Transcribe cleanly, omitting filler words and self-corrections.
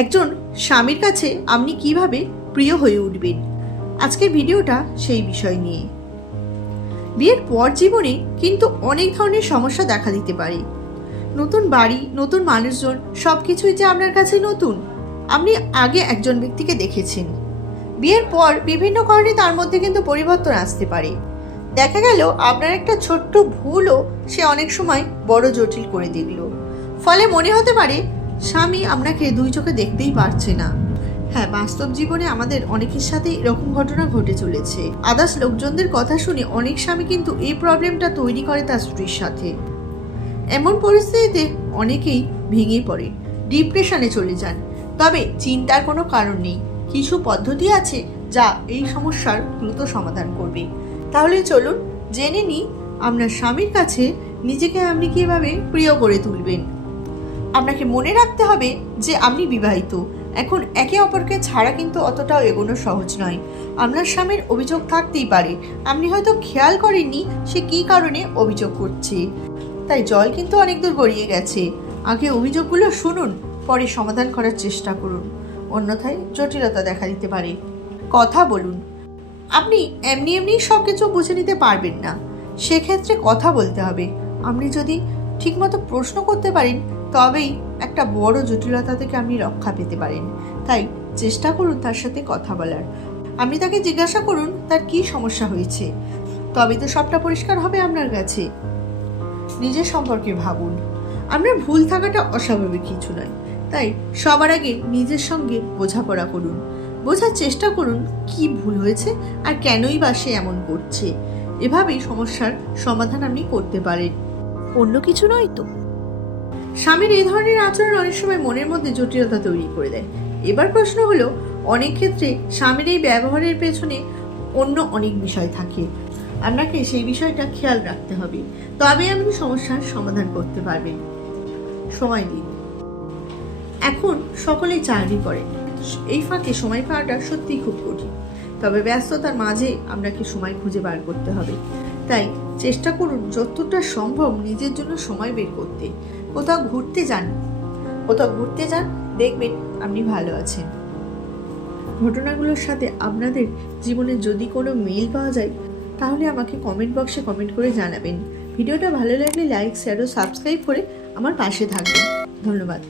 একজন স্বামীর কাছে আপনি কিভাবে প্রিয় হয়ে উঠবেন, আজকের ভিডিওটা সেই বিষয় নিয়ে। বিয়ের পর জীবনে কিন্তু অনেক ধরনের সমস্যা দেখা দিতে পারে। নতুন বাড়ি, নতুন মানুষজন, সবকিছুই যে আপনার কাছে নতুন। আপনি আগে একজন ব্যক্তিকে দেখেছেন, বিয়ের পর বিভিন্ন কারণে তার মধ্যে কিন্তু পরিবর্তন আসতে পারে। দেখা গেল আপনার একটা ছোট্ট ভুলও সে অনেক সময় বড় জটিল করে দিল। ফলে মনে হতে পারে স্বামী আপনাকে দুই চোখে দেখতেই পারছে না। হ্যাঁ, বাস্তব জীবনে আমাদের অনেকের সাথে এরকম ঘটনা ঘটে চলেছে। আদার্স লোকজনদের কথা শুনে অনেক স্বামী কিন্তু এই প্রবলেমটা তৈরি করে তার স্ত্রীর সাথে। এমন পরিস্থিতিতে অনেকেই ভেঙে পড়ে, ডিপ্রেশনে চলে যান। তবে চিন্তার কোনো কারণ নেই, কিছু পদ্ধতি আছে যা এই সমস্যার দ্রুত সমাধান করবে। তাহলে চলুন জেনে নিই আপনার স্বামীর কাছে নিজেকে আপনি কিভাবে প্রিয় করে তুলবেন। আপনাকে মনে রাখতে হবে যে আপনি বিবাহিত। এখন একে অপরকে ছাড়া কিন্তু অতটাও এগোনো সহজ নয়। আপনার স্বামীর অভিযোগ থাকতেই পারে, আপনি হয়তো খেয়াল করেননি সে কী কারণে অভিযোগ করছে। তাই জল কিন্তু অনেক দূর গড়িয়ে গেছে। আগে অভিযোগগুলো শুনুন, পরে সমাধান করার চেষ্টা করুন, অন্যথায় জটিলতা দেখা দিতে পারে। কথা বলুন। আপনি এমনি এমনি সব কিছু বুঝে নিতে পারবেন না, সেক্ষেত্রে কথা বলতে হবে। আপনি যদি ঠিকমতো প্রশ্ন করতে পারেন তবেই একটা বড় জটিলতা থেকে আপনি রক্ষা পেতে পারেন। তাই চেষ্টা করুন তার সাথে কথা বলার। আপনি তাকে জিজ্ঞাসা করুন তার কি সমস্যা হয়েছে, তবে তো সবটা পরিষ্কার হবে আপনার কাছে। নিজের সম্পর্কে ভাবুন। আপনার ভুল থাকাটা অস্বাভাবিক কিছু নয়, তাই সবার আগে নিজের সঙ্গে বোঝাপড়া করুন। বোঝার চেষ্টা করুন কি ভুল হয়েছে আর কেনই বা সে এমন করছে। এভাবেই সমস্যার সমাধান আপনি করতে পারেন, অন্য কিছু নয় তো। স্বামীর এই ধরনের আচরণ অনেক সময় মনের মধ্যে জটিলতা তৈরি করে দেয়। এবার প্রশ্ন হলো, অনেক ক্ষেত্রে স্বামীর এই ব্যবহারের পেছনে অন্য অনেক বিষয় থাকে। আপনাকে সেই বিষয়টা খেয়াল রাখতে হবে, তবে আপনি সমস্যার সমাধান করতে পারবেন। সময় দিন। এখন সকলেই চাকরি করে, এই ফাঁকে সময় পাওয়াটা সত্যিই খুব কঠিন। তবে ব্যস্ততার মাঝে আপনাকে সময় খুঁজে বার করতে হবে। তাই চেষ্টা করুন যতটা সম্ভব নিজের জন্য সময় বের করতে। কোথাও ঘুরতে যান, দেখবেন আপনি ভালো আছেন। ঘটনাগুলোর সাথে আপনাদের জীবনে যদি কোনো মিল পাওয়া যায় তাহলে আমাকে কমেন্ট বক্সে কমেন্ট করে জানাবেন। ভিডিওটা ভালো লাগলে লাইক, শেয়ার ও সাবস্ক্রাইব করে আমার পাশে থাকবেন। ধন্যবাদ।